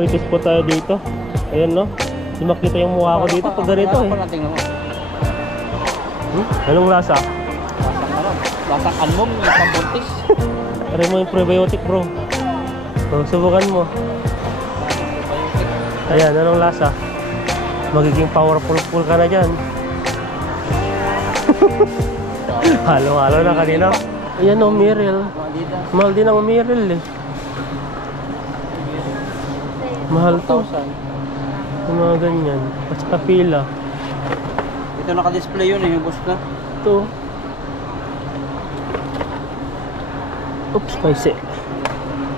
Pre-test po tayo dito. Ayan no. Di makita yung mukha ko dito pag ganito eh. Anong lasa? Lasang almond, yung pambuntis. Aray mo yung prebiotic bro. So, subukan mo. Ayan, anong lasa? Magiging powerful ka na dyan. Halo-halo na kanina. Ayan o, Mirel. Mahal din ang Mirel eh. Mahal to. Yung mga ganyan. At saka pila. Ito naka-display yun eh, boss na. Ito. Oops, spicy.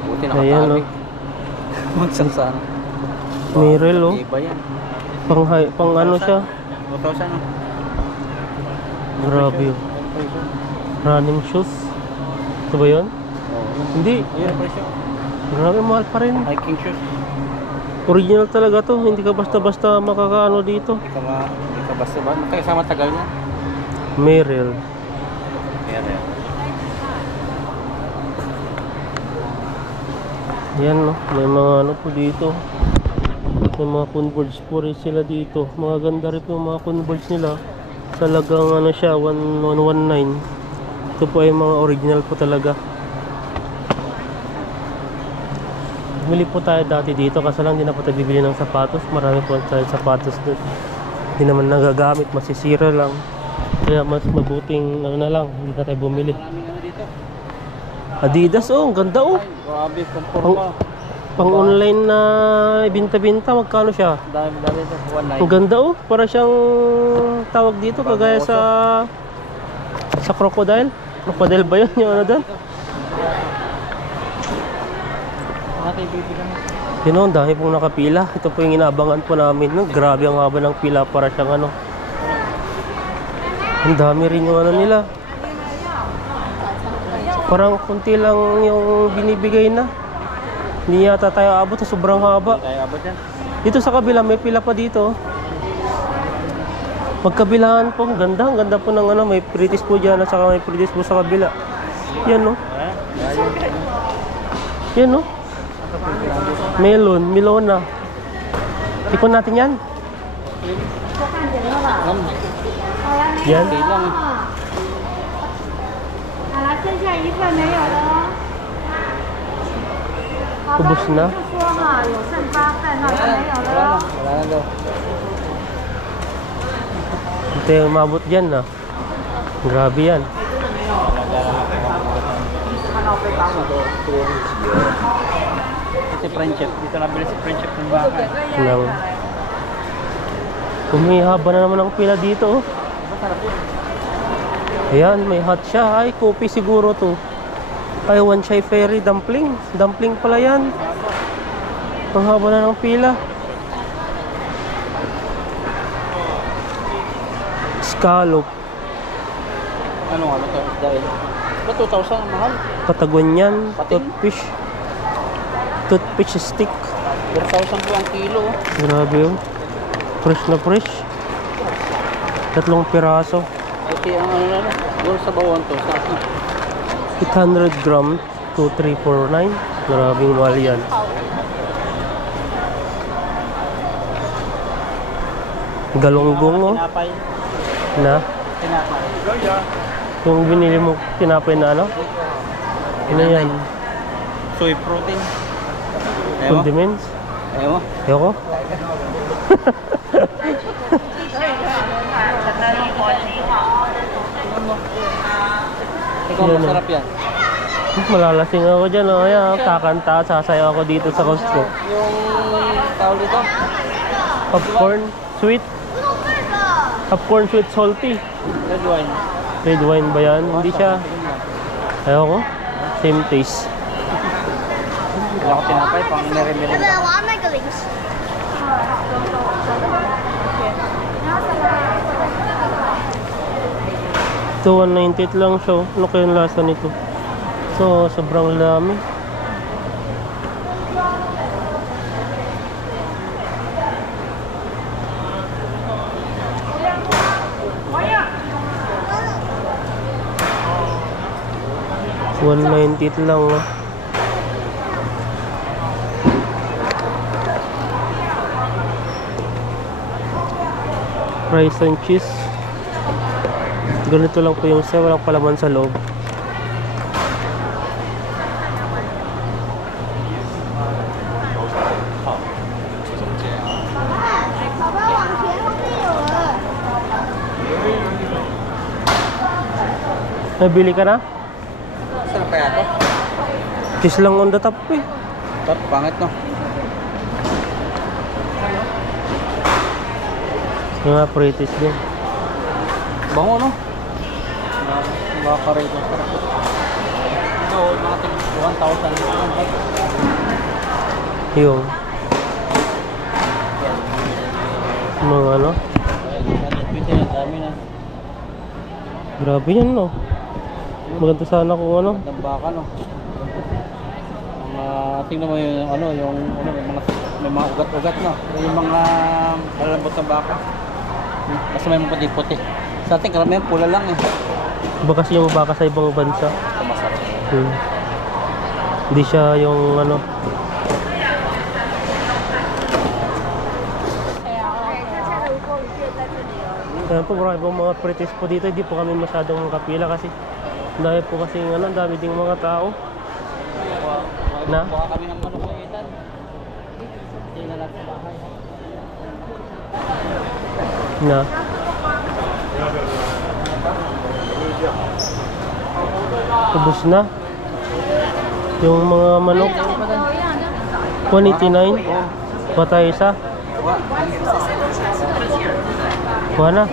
Buti ayan o. Magsansana. Mirel o. Iba yan. Pang ano siya. 2,000 o. Grabe yun. Running shoes. Ito ba yun? Hindi. Ayun, presyo. Grabe, mahal pa rin. Hiking shoes. Original talaga to. Hindi ka basta-basta makakaano dito. Hindi ka basta ba? Magkakasama tagal niya. Merrell. Ayan. Yan no. May mga ano po dito. May mga Converge po rin sila dito. Mga ganda rin po yung mga Converge nila. Talagang ano siya, 1119. Ito po ay mga original po talaga. Bumili po tayo dati dito kasi lang hindi na po tayo bibili ng sapatos. Marami po tayo sapatos doon. Hindi naman nagagamit, masisira lang. Kaya mas mabuting ano na lang, hindi na tayo bumili. Adidas oh, ang ganda oh. Grabe, conforma. Pang online na ibinta-binta, magkano siya? Dami ito, 1.9. Ang ganda oh, para siyang tawag dito kagaya sa crocodile. Crocodile ba yun yung ano doon? Yun o, dahil pong nakapila. Ito po yung inaabangan po namin. No? Grabe ang haba ng pila para siyang ano. Ang dami rin yung ano nila. Parang kunti lang yung binibigay na. Hindi yata tayo abot sa sobrang haba. Tayo abot yan. Dito sa kabila may pila pa dito. Magkabilaan po, ang ganda. Ang ganda po ng ano, may pretties po dyan at saka may pretties po sa kabila. Yan no. Yan no. Melona. Tikon natin yan. Yan. Okay lang. Ubus na. Wala na daw. Ito yung umabot dyan na. Grabe yan. Si Friendship. Dito nabili si Friendship ng baka. Nang humihaba na naman ang pila dito oh. Ayan, may hot siya. Ay, kopi siguro to. Ay, one chai fairy dumpling. Dumpling pala yan. Ang haba na ng pila. Scallop. Ano to? Dahil. Ba 2,000 mahal? Patagon yan. Pating? Toothfish stick. 4,000 po ang kilo. Grabe yun. Fresh na fresh. 3 piraso. Kasi ang ano na, doon sa bawon to, sa akin. 800 gram, 2,349. Grabing mahal yan. Galunggong oh. Tinapay. Na? Tinapay. Yung binili mo tinapay na ano? Ano yan? Soy protein. Condiments? Ewan. Ayoko? Ikaw Yan, masarap yan. Malalasing ako dyan oh. Ayan, kakanta, sasayaw ako dito sa Costco. Yung tawag dito? Popcorn, sweet. Popcorn, sweet, salty. Red wine. Red wine ba yan? Hindi siya. Ayoko. Same taste. Wala ko tinapay, pang nire-mire. Ito, 198 lang siya. Ano kaya yung lasa nito? So, sobrang dami. $198 lang. Rice and cheese. Ganito lang po yung isa, walang palaman sa loob. Nabili ka na? Saan kaya to? Cheese lang on the top eh. Top, pangit no? Mga pretties din. Bango no? Baka rin ito. Ito, mga 1,000. Yung mga ano? Dami na. Grabe yan no. Maganda sana kung ano. Ng baka no. Tingnan mo yung ano, may mga ugat-ugat no. Yung mga malalambot na baka. Basta may mga puti-puti. Sa atin karamihan pula lang eh. Iba kasi yung baka sa ibang bansa. Ito masarap. Hindi siya yung ano. Kaya po marami pong mga pretties po dito. Hindi po kami masyadong kapila kasi dahil po kasi ano, dami ding mga tao. Na? Buka kami ng manok sa itan. Hindi na lang sa bahay. Na? Ubus na. Yung mga manok. 189. Patay isa. Kuha na.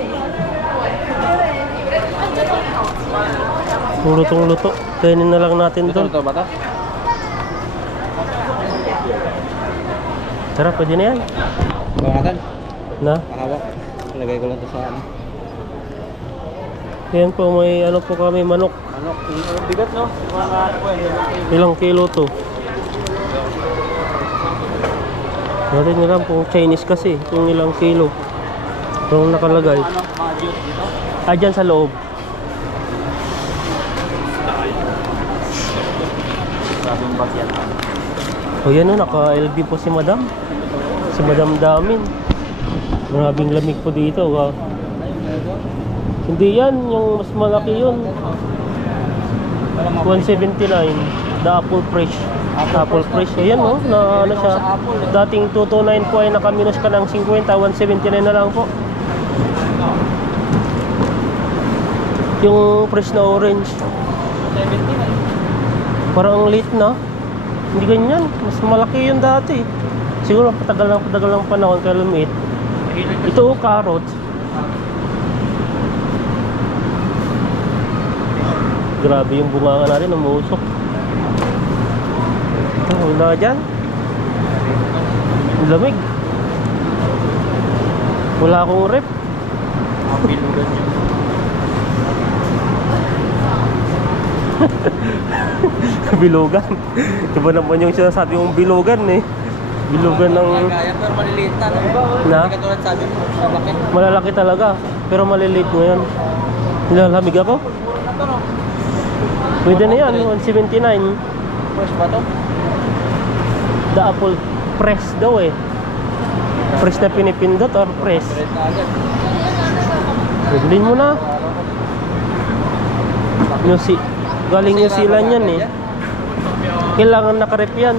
Lutong-luto. Kainin na lang natin Ito, doon. ito ba ito? Tara, pwede na yan. Bangatan? Na? Mahawak. Lagay ko lang ito sa ano. Yan po, may ano po kami, manok. Manok. Yung bigat no? Mga ano po yan. Ilang kilo to? Natin nilang kung Chinese kasi, kung ilang kilo. Kung nakalagay. Ano, mga juice dito? Ah, dyan sa loob. Sabing bagyan. O yan o, naka-LB po si Madam. Si Madam Damin. Maraming lamig po dito. Wow. Hindi yan, yung mas malaki yun. 179. The apple fresh. Apple fresh. Ayan o, na ano siya. Dating 229 po ay nakaminus ka ng 50. 179 na lang po. Yung fresh na orange. 70 Parang ang late na. Hindi ganyan. Mas malaki yun dati. Siguro patagal ng panahon kaya lumiit. Ito carrots. Grabe yung bunga natin, umuusok. Ito, wala dyan. Ang lamig. Wala akong rep. Bilugan yun. Bilugan. Iba naman yung sinasabi mong bilugan eh. Bilugan ng... Kaya pero maliliit na. Na? Hindi katulad sabi mo, malaki. Malalaki talaga. Pero maliliit ngayon. Nilalamig ako. Ito no? Pwede na yan, 179. Fresh ba to? The apple press daw eh. Press na pinipindot or press? Direct na agad. Bilhin mo na. Galing New Zealand yan eh. Kailangan nakarep yan.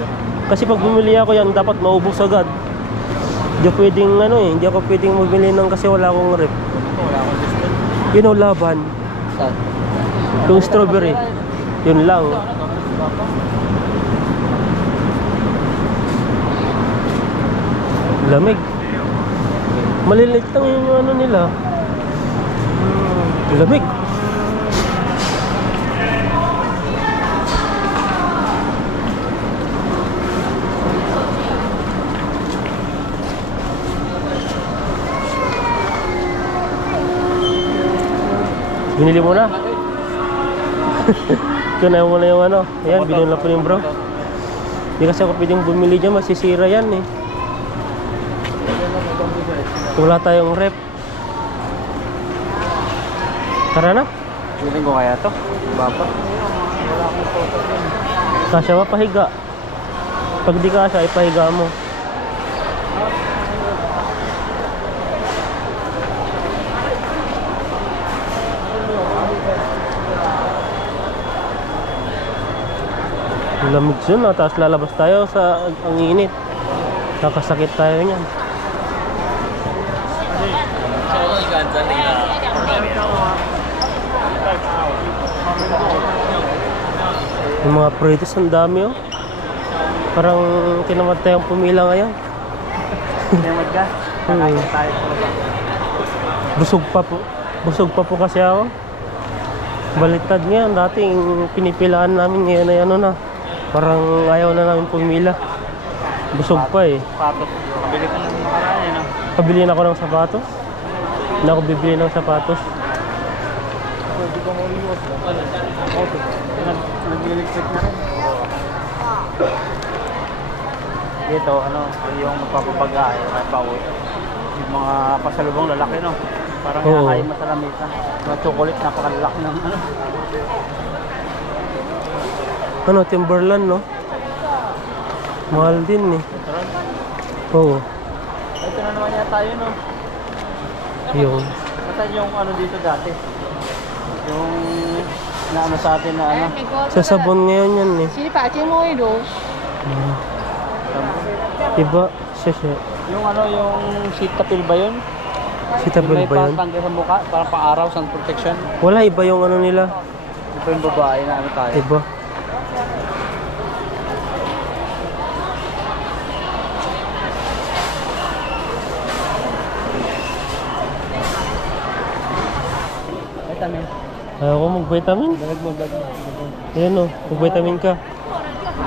Kasi pag bumili ako yan, dapat maubos agad. Hindi pwedeng ano eh, hindi ako pwedeng bumili ng kasi wala akong rep. Wala akong discount. Yun o, laban. Saan? Yung strawberry. Yun lang. Lamig. Malilit lang yung ano nila. Lamig. Binili mo na? Kunain mo na yung ano. Ayan, binili na po yung bro. Hindi kasi ako pwedeng bumili dyan, masisira yan eh. Wala tayong rep. Tara na. Bilhin ko kaya to? Baba. Kasya ba? Pahiga. Pag di kasya, ipahiga mo. lamig yun, no? Tapos lalabas tayo sa ang init. Nakasakit tayo niyan. Yung mga pretos, ang dami oh. Parang kinamad tayong pumila ngayon. Kinamad ka? Kakain tayo po ba? Busog pa po kasi ako. Baliktad ngayon, dating pinipilaan namin ngayon ay ano na. Parang ayaw na namin pumila. Busog pa eh. Sapatos. Kabili ka ng nakaraan eh, no? Kabili na ako ng sapatos. Hindi ako bibili ng sapatos. Pwede ko mo iwas. Nag-electric na rin. Dito, ano, yung magpapabagay, pauwi. Yung mga pasalubong lalaki, no? Parang Oo. kinakain mo sa lamesa. Mga chocolate, napakalalaki ng ano. Ano, Timberland no? Mahal din eh. Oo. Ito na naman yata yun, no? Yung Saan yung ano dito dati? Yung naano sa atin na ano? sa sabon ngayon yan eh. 洗发精沐浴乳， Iba, siya. Yung ano, yung Cetaphil ba yun? Cetaphil May ba yun? pangtanggal sa mukha, para pang-araw, sun protection. Wala, iba yung ano nila. Ito yung babae na ano tayo. Iba. Vitamin. Ayaw ko mag-vitamin. Dalag mo. Ayan o, mag-vitamin ka.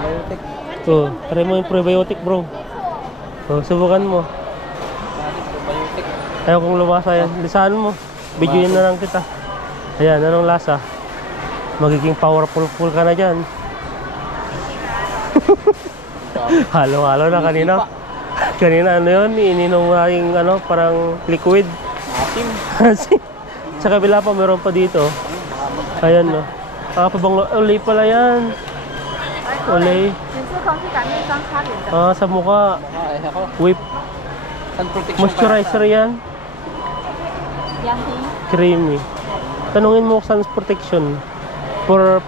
Biotic. Oh, try mo yung probiotic bro. Oh, subukan mo. Biotic. Ayaw kong lumasa yan. Lisahan mo. Videoin na lang kita. Ayan, anong lasa? Magiging powerful ka na dyan. Halo-halo na kanina. Kanina ano yun, ininom natin ano, parang liquid. Asim. Kasi sa kabila pa meron pa dito. Ayan no. Pabang olay pala yan. Olay. 显示空气感面霜擦脸的。 Ah, sa mukha. Ay, ako. Whip. Sun protection. Moisturizer yan. 羊皮 Creamy. Tanungin mo sun protection. For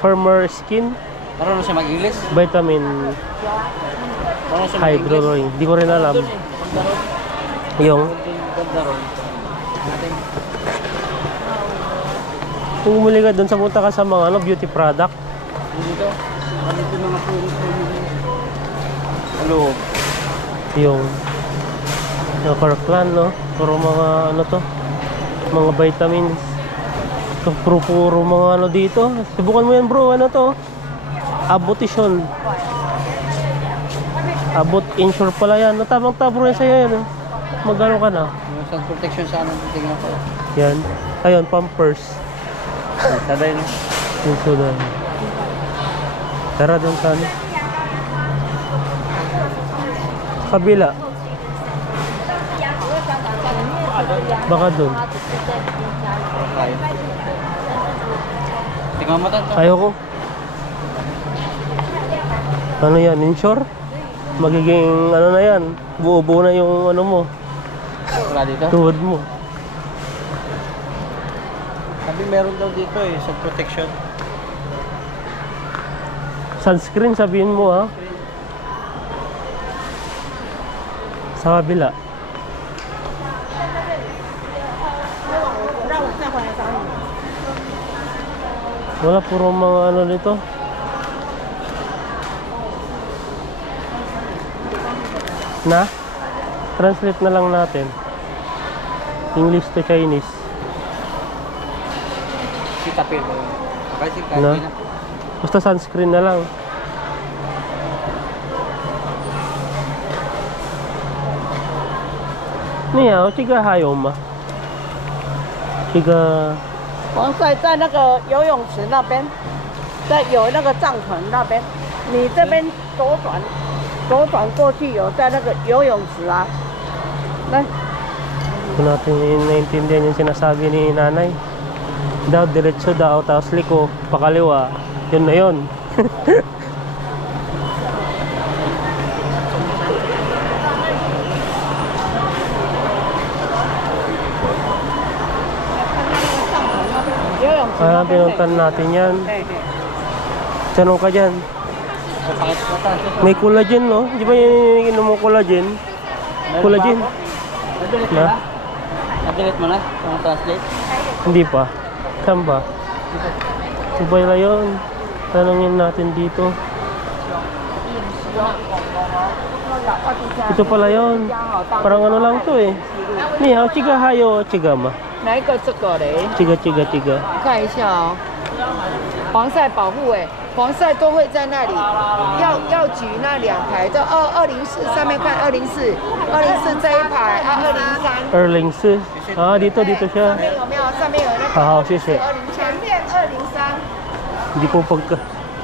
firmer skin. Marunong siya mag-English? Vitamin Marunong siya mag-English? hydroline. Hindi ko rin alam. Yung Ganda ron. Natin. kung umuli ka dun, samunta ka sa mga ano, beauty product. Dito. Dito mga puro. Hello. Yung Kirkland, no? Puro mga ano to, mga vitamins. So, puro mga ano dito. Subukan mo yan bro, ano to? Abutation. Abot insure pala yan. No, tamang-tama bro yan sa'yo yan. Eh. Magano ka na? Yung sun protection sa anong tingnan ko. Yan. Ayun, Pampers. Saday no? Yung sudan. Tara doon sa ano. Kabila. Baka doon. Kaya. Tingnan mo tayo. Ayoko. Ano yan? Insure? Magiging ano na yan. Buo-buo na yung ano mo. Wala dito? Tuhod mo. Sabi meron daw dito eh, sun protection. Sunscreen sabihin mo ha. Sa kabila. 让我再回来找你。 Wala, puro mga ano nito. Na? Translate na lang natin. English to Chinese. Cetaphil ba yun? Kasi Na? kahit na. Basta sunscreen na lang. Niya, o chiga hayo ma. Chiga 防晒在那个游泳池那边，在有那个帐篷那边，你这边左转过去有在那个游泳池啊。来， kung natin naiintindihan yung sinasabi ni nanay. Daw, diretso daw, tapos liko, pakaliwa. Yun na yun. Kaya pinuntan natin yan. Tanong ka dyan. May collagen, no? Di ba yung inom mo collagen? Collagen? Na-delete mo Na? na? Na-delete mo na? Yung translate? Hindi pa. Saan ba? Subay na yun. Tanongin natin dito. Ito pala yun. Parang ano lang to eh. Ni hao, chiga hayo, chiga ma. 哪一个这个嘞？ Chiga, chiga, chiga. 看一下哦，防晒保护哎，防晒都会在那里，要举那2排，就204上面看204这一排啊203， Erlings. Ah, dito siya. 上面有没有？上面有那个 Hao, sisi. 前面203，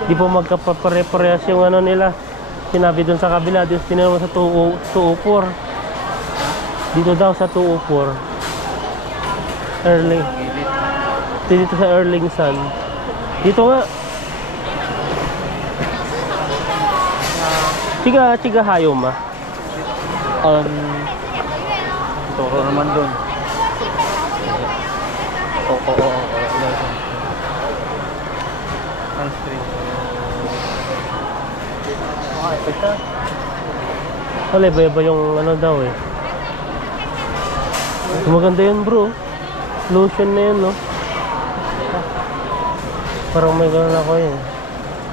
Di po magkapare-parehas yung ano nila. Sinabi dun sa kabila, dito tinanong sa 204. Dito daw sa 204. Erling. Dito sa Erlingsan. Dito nga. Chiga hayo ma. Turo naman dun. Oo. Sunscreen. Ito. Wala, iba yung ano daw eh. Maganda yun bro. Lotion na yun no. Parang may gano'n ako yun.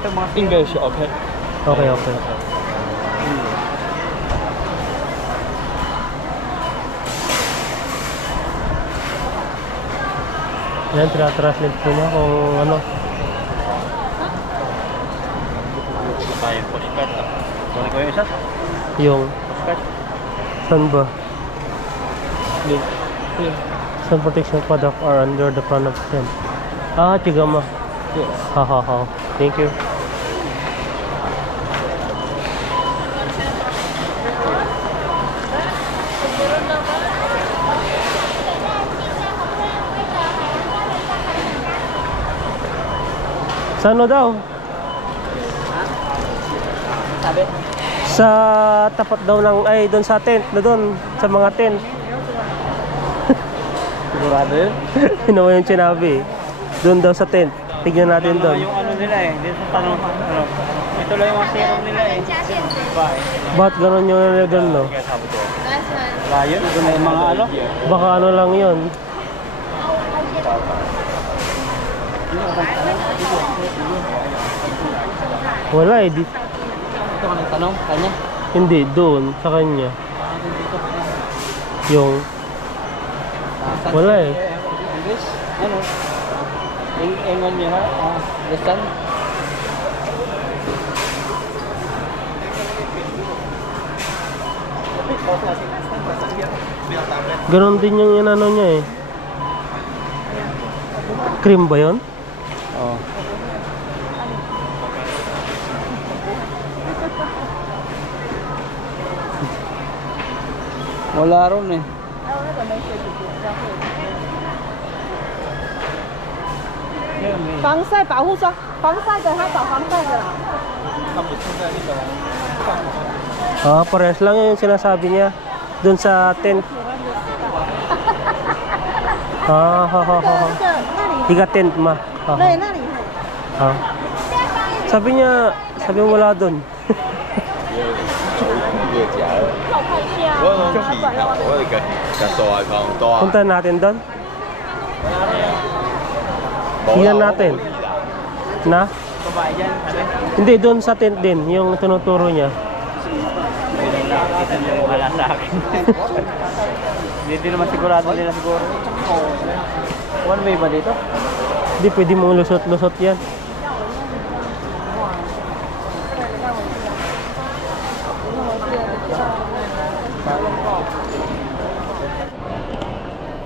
Ito mga English, okay? Okay. Yan, tira-translate po niya kung ano. Tayo postcard. Kunin ko yung isa. Yung, Postcard. saan ba? Sun protection product are under the front of them. Ah, chigama. Yes. Ha. Thank you. Sa ano daw? Sabi? Sa tapat daw ng, ay doon sa tent, na doon, sa mga tent. Sigurado yun? Yun naman yung sinabi. Doon daw sa tent. Tignan natin doon. Yung ano nila eh. Dito sa tanong. Ano, ito lang yung mga serum nila eh. Bae. Ba't ganun yung legal, no? Wala yun. Ito na yung mga ano. Baka ano lang yun. Wala eh. Ito ka nagtanong. Kanya. Hindi, doon, sa kanya. Yung, wala eh. English? Ano? Engon niya ha? Lesson? Ganon din yung inano niya eh. Cream ba yun? Oo. Wala ron eh. 防晒保护霜，防晒的它找防晒的啦。 Ah, parehas lang yung sinasabi niya. Doon sa tent. Ah, ha. 那里 Tiga tent ma. Ha. 对，那里 Ha. Sabi niya wala doon. 我講其他，我哋嘅數下講多啊， Punta natin doon. Tingnan natin. Na? Babae dyan. Sabi. Hindi, doon sa tent din. Yung tinuturo niya. Wala sa akin. Hindi naman sigurado nila siguro. One way ba dito? Hindi, pwede mong lusot-lusot yan.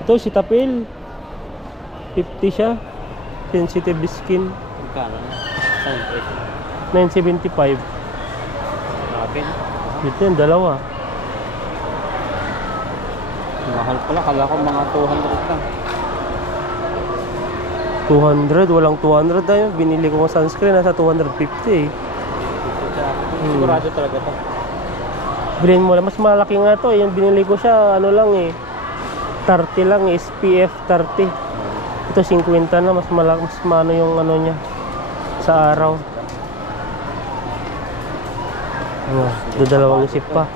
Ito, si Tapil. 50 siya. Sensitive skin. Magkano na? Saan yung presyo? 975. Grabe. Ito yung dalawa. Mahal pala. Kala ko mga 200 lang. 200, walang 200 na yun. Binili ko ng sunscreen, nasa 250 eh. Sigurado talaga to. Bilhin mo lang, mas malaki nga to. Yung binili ko siya, ano lang eh. 30 lang, SPF 30. Ito 50 na, mas malaki, mas mano yung ano niya sa araw. Dalawang isip pa.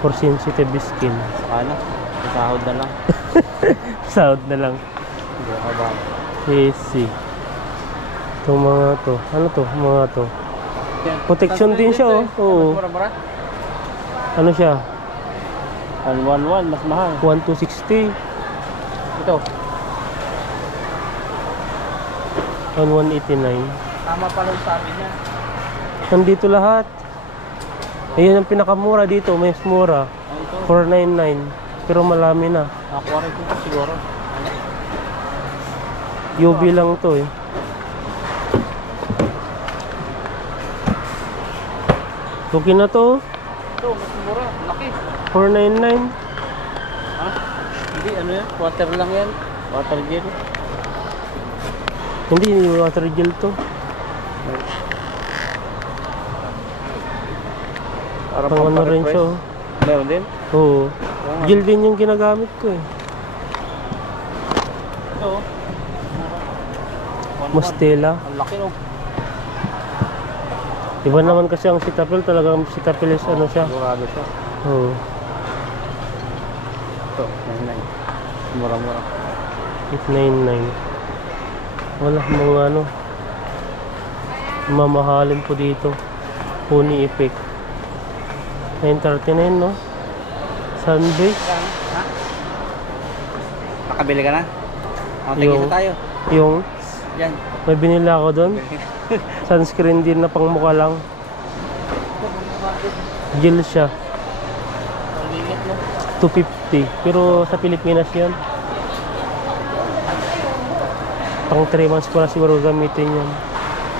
For sensitive skin. Saka na. Sahod na lang. Sahod na lang. Hindi ako ba? Easy. Itong mga to. Ano to? Mga to. Protection din siya, oh. Oo. Mura-mura? Ano siya? 111, mas mahal. 1260. Ito. 1189. Tama pala yung sabi niya. Nandito lahat. Ayun ang pinakamura dito. Mas mura. Ito. 499. Pero malami na. Nakakuha rin ito siguro. UV lang to eh. Okay na to. Ito, mas mura. Laki. 499. Ha? Hindi, ano yan? Water lang yan. Water gel. Hindi water gel to. Para Pang ano rin siya. Oh. Meron din? Oo. Gel din yung ginagamit ko eh. Ito. Mostela. Ang laki no. Iba naman kasi ang Cetaphil. Talagang Cetaphil is ano siya. Sigurado siya. Oo. Ito, 99. Mura-mura. 899. Wala mga ano. Mamahalin po dito. Pony Effect. 939 no? Sunbay. Ha? Nakabili ka na? Yung- Tingin tayo. Yung Yan. may binili ako doon. Sunscreen din na pang mukha lang. Gel siya. Ang liit no. 250. Pero sa Pilipinas yan. Pang 3 months ko na siguro gamitin yan.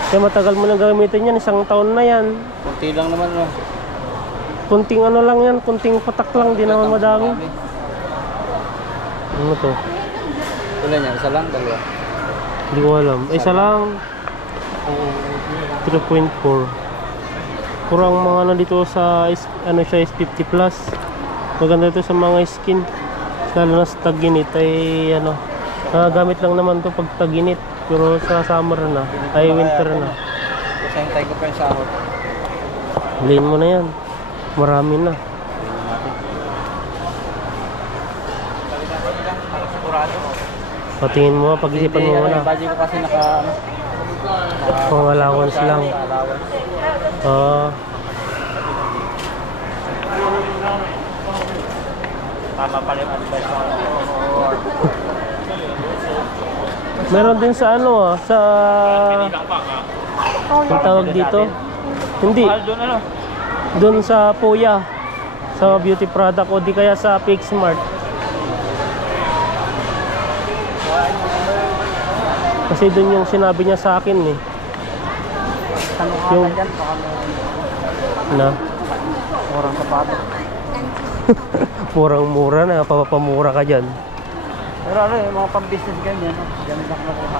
Kaya matagal mo nang gamitin yan. 1 taon na yan. Kunti lang naman no. Kunting ano lang yan. Kunting patak lang. Di naman madami. Ano to? Tuloy niya, isa lang, dalawa. Hindi ko alam. Ay, isa lang. 3.4. Kurang mga ano dito sa ano siya is 50 plus. Maganda ito sa mga skin. Lalo na sa tag-init ay ano. Gamit lang naman to pag tag-init. Pero sa summer na. Ay winter na. Kasi hintay ko pa yung sahod. Bilhin mo na yan. Marami na. Tingnan natin. Para sigurado. Patingin mo, pag-isipan mo muna. Yung budget ko kasi naka ano. Pang allowance lang. Ah, Tama pala yung advice ko. meron din sa ano sa ang tawag dito. Hindi. Mahal doon ano? Doon sa Puya. Sa beauty product o di kaya sa PixSmart. Kasi doon yung sinabi niya sa akin eh. Tanong ka Yung- na dyan, baka may Na murang sapatos. murang-mura na, papapamura ka dyan. Pero ano yung mga pang-business ganyan, no? Yan lang nakuha.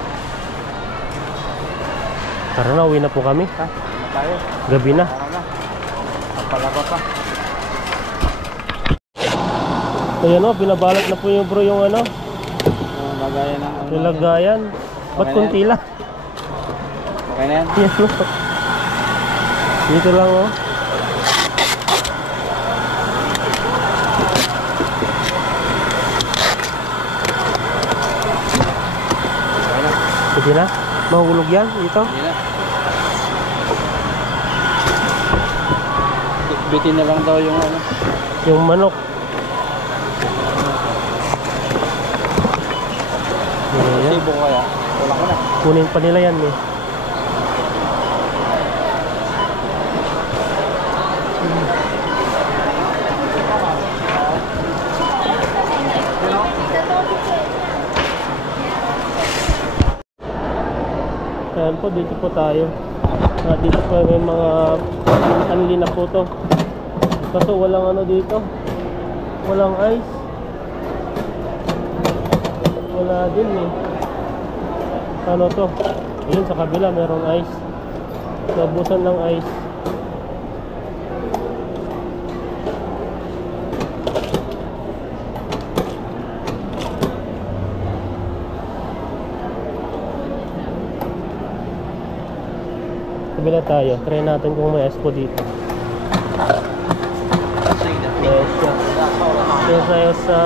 Tara na, uwi na po kami. Ha? Ano tayo? Gabi na. Tara na. Magpalaba pa. Ayan o, binabalot na po yung bro yung ano, Lagayan ng ano. yung lagayan. Ba't Okay na kunti lang? Okay na yan? Yan o. Dito lang oh. Okay na. Pwede na? Mahulog yan dito? Hindi na. Bitin na lang daw yung ano. Yung manok. Ayan. Sibo kaya. Wala ko na. Kunin pa nila yan eh. Ayan po, dito po tayo. Dito po may mga anli na po to. Kaso walang ano dito. Walang ice. Wala din eh. Ano to? Ayun sa kabila merong ice. Nabusan ng ice. kabila tayo. Try natin kung may expo dito. Yes, yes, tayo sa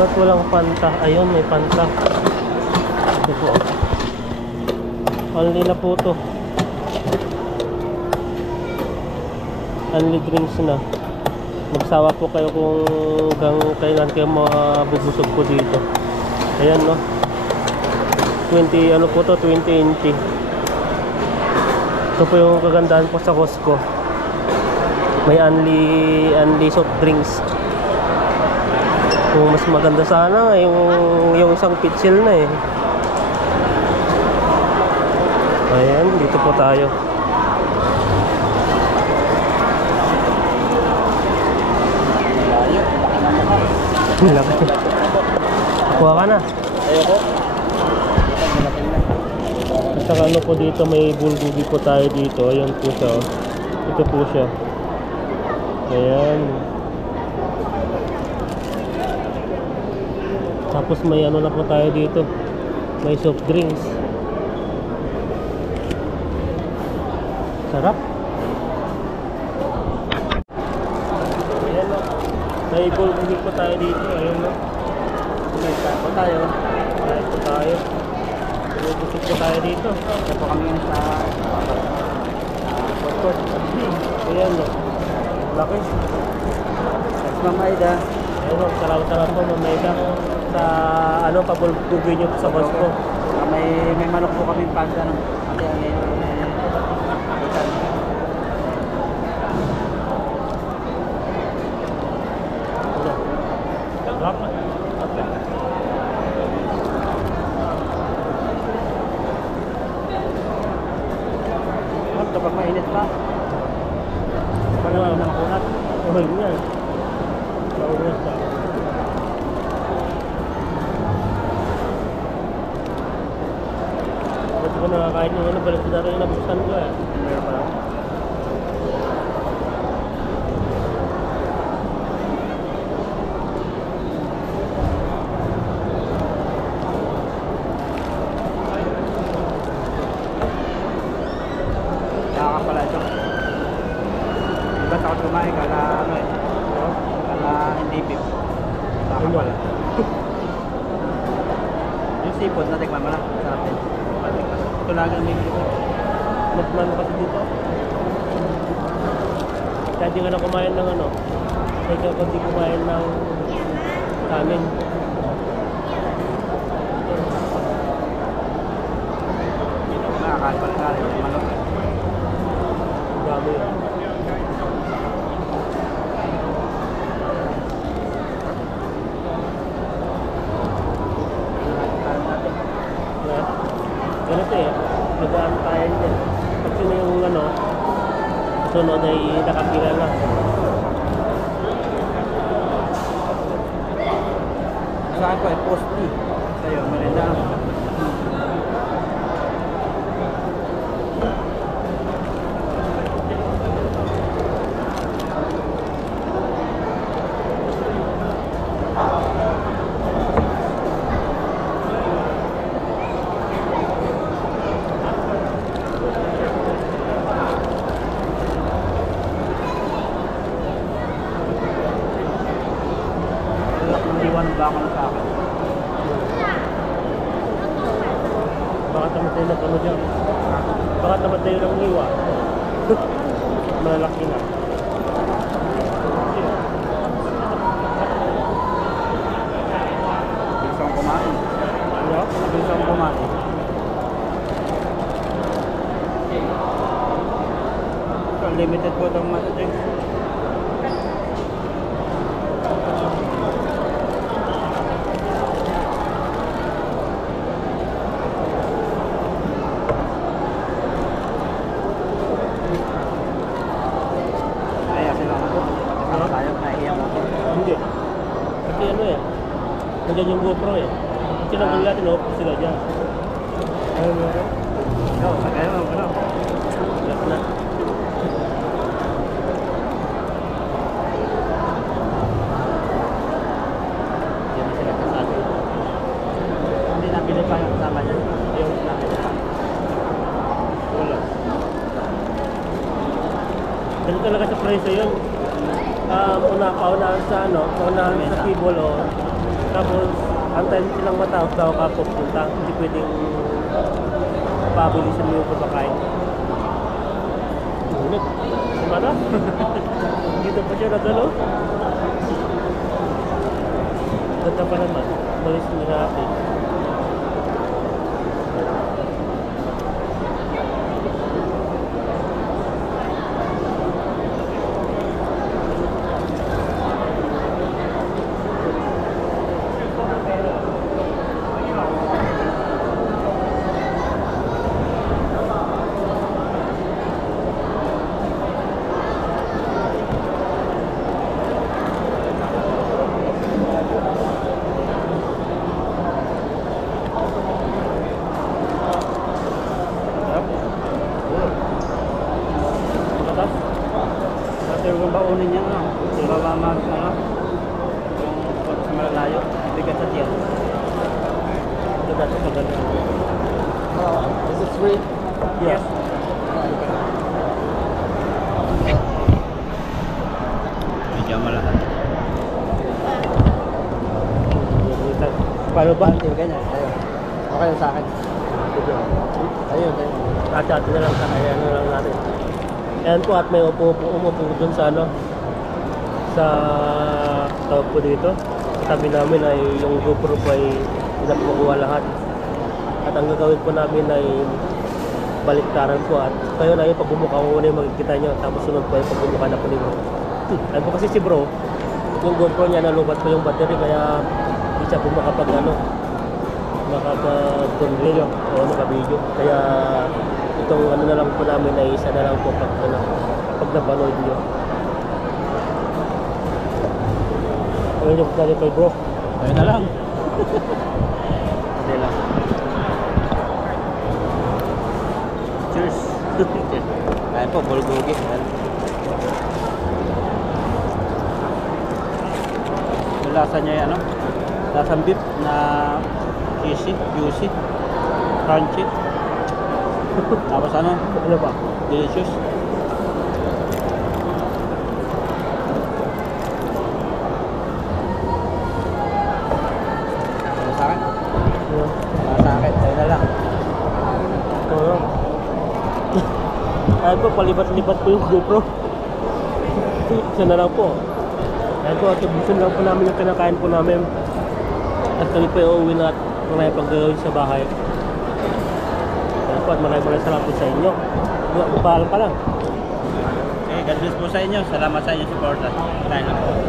not walang Fanta. Ayun, may Fanta. Ito po. Only na po to. Only drinks na. Magsawa po kayo kung kailan kayo mabubusog po dito. Ayan, no. 20, ano po to, 2020. Ito po yung kagandahan po sa Costco. May only soft drinks. Kung mas maganda sana yung isang pitsil na eh. Ayan, dito po tayo. Laki. Kuha ka na. Ayoko. At saka ano po dito, may bulgogi po tayo dito. Ayan po siya. Ito po siya. Ayan. Tapos may ano na po tayo dito. May soft drinks. Sarap. Ayan o. May bulgogi po tayo dito. Ayan o. May kapo tayo. Ayan po tayo. May busog po tayo dito. Ito po kami sa Portport. Ayan o. Laki. Thanks, Ma'am Aida. Ayun, salamat po Mamayda sa ano pabulbugin niyo sa Costco. May manok po kami pag ano. Ate, Sarap. kapag mainit pa. Ano na makunat? Oh, yan. Makunat pa. Ba't ko nakakain yung ano, balik na rin nabuksan ko eh. Meron pa lang. Nakakapala ito. Iba takot kumain kala ano eh. Kala hindi beef. Nakakapala. Yung seafood na tikman mo na. Sarap din. Ito lagi ang may beef. Matman kasi dito. Kaya di ka na kumain ng ano. Kaya ka di kumain ng kanin. Nakakain pa rin natin yung manok. Dami yun. Ganito eh. Magaan tayo dyan. Pag sino yung ano, sunod ay nakapila na. Sa akin po ay posti. Sa'yo, merinda. Iwan ba ako sa akin? Baka tamatay na ano dyan. Baka tamatay ng iwa. Malalaki na. Bilisang kumain. Ano? Bilisang kumain. So, limited po itong messaging. Hindi. Kasi ano eh. Nandiyan yung GoPro eh. Kasi nang natin off sila dyan. Ayun meron. Oo, sagay mo. Ano? Gas na. Yan na sila kasali. Hindi nabili pa yung kasama niya. Yung Nabili pa. wala. Ganun talaga sa presyo yun. Paunahan sa paunahan sa table o. Tapos, antayin silang matawag daw ka pupunta. Hindi pwedeng pabilisan mo yung pagkakain. Ulit. Simana? Dito pa siya nagano. Ganda pa naman. Malis nila natin. Yung baunin niya, yung babamag, yung sa malalayo, bigat sa tiyan. Ganda sa paganda. Is it free? Yes. Medyo malahat. Paano ba? Hindi, ganyan. Ayun. Okay lang sa akin. Ayun. Ate-ate na lang sa kaya na lang natin. Ayan po at may umupo dun sa sa tawag po dito. Sa tabi namin ay yung GoPro po ay pinapakuha lahat. At ang gagawin po namin ay baliktaran po at kayo na yung pagbumuka ko na yung makikita nyo. Tapos sunod po yung pagbumuka na po ni bro. Ayan po kasi si bro, yung GoPro niya nalubat po yung battery kaya hindi siya po makapag-video o makabideo. Kaya itong na lang po namin ay isa na lang po pag napanood nyo. Ayun yung pagkali kay bro. Ayun na lang. Hindi lang. Cheers. Ayan po, bulgogi. Yung lasa niya yung lasang beef na juicy, crunchy. Tapos Ano ba? delicious. Ano sa akin? Sa akin, ayun na lang. Oo. Ayan po, palibat-libat po yung GoPro. Isa na lang po. Ayan po, at ubusin lang po namin yung kinakain po namin. At kami po yung uuwi na at mga pag-gawin sa bahay. Ayan po, at maraming salamat po sa inyo. Paalam pa lang. Okay, God bless po sa inyo. Salamat sa inyo support. Tayo lang po.